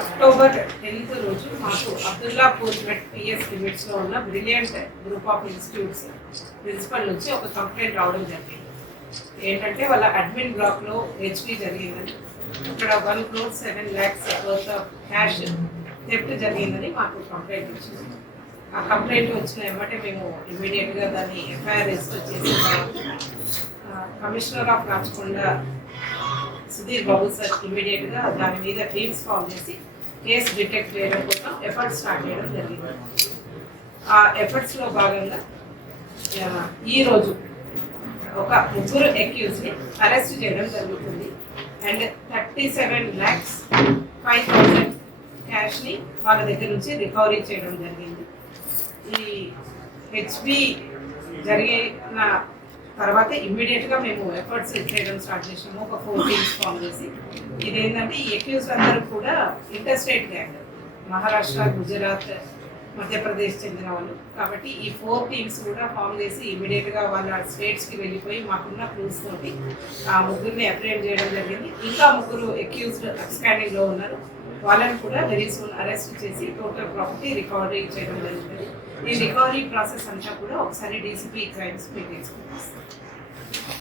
October tenth రోజు మాకు అబ్దుల్లాపూర్ మెట్ PS లిమిట్స్లో ఉన్న brilliant group of institutes principal నుంచి ఒక కంప్లైంట్ రావడం జరిగింది. ఏంటంటే వాళ్ళ అడ్మిన్ బ్లాక్లో హెచ్పి జరిగిందని ఇక్కడ one crore seven lakhs worth of cash theft జరిగిందని మాకు కంప్లైంట్ వచ్చింది. ఆ కంప్లైంట్ వచ్చిన వెంబటే మేము ఇమీడియట్గా దాన్ని ఎఫ్ఐఆర్ రిజిస్టర్ చేసిన commissioner of Rachakonda Sudhir Babu sir ఇమీడియట్గా దాని మీద టీమ్స్ ఫామ్ చేసి కేసు డిటెక్ట్ చేయడం కోసం ఎఫర్ట్స్ స్టార్ట్ చేయడం జరిగింది. ఆ ఎఫర్ట్స్లో భాగంగా ఈ రోజు ఒక ముగ్గురు అక్యూజ్ని అరెస్ట్ చేయడం జరుగుతుంది. And thirty seven lakhs five thousand క్యాష్ని వాళ్ళ దగ్గర నుంచి రికవరీ చేయడం జరిగింది. ఈ హెచ్పి జరిగిన తర్వాత ఇమ్మీడియట్గా మేము ఎఫర్ట్స్ చేయడం స్టార్ట్ చేసాము. ఒక ఫోర్ టీమ్స్ ఫామ్ చేసి. ఇదేంటంటే ఈ ఎక్యూస్ అందరూ కూడా ఇంటర్స్టేట్ గ్యాంగ్ మహారాష్ట్ర గుజరాత్ మధ్యప్రదేశ్ చెందిన వాళ్ళు. కాబట్టి ఈ ఫోర్ టీమ్స్ కూడా ఫామ్ చేసి ఇమీడియట్గా వాళ్ళ స్టేట్స్కి వెళ్ళిపోయి మాకున్న క్లూస్ తోటి ఆ ముగ్గురిని అప్రేట్ చేయడం జరిగింది. ఇంకా ముగ్గురు అక్యూజ్డ్ ఎక్స్పాండింగ్లో ఉన్నారు. వాళ్ళని కూడా వెరీ సూన్ అరెస్ట్ చేసి టోటల్ ప్రాపర్టీ రికవరీ చేయడం జరిగింది ఈ రికవరీ ప్రాసెస్ అంతా కూడా ఒకసారి డీసీపీ క్రైమ్స్ మీకు ఎక్స్ప్లెయిన్ చేస్తాం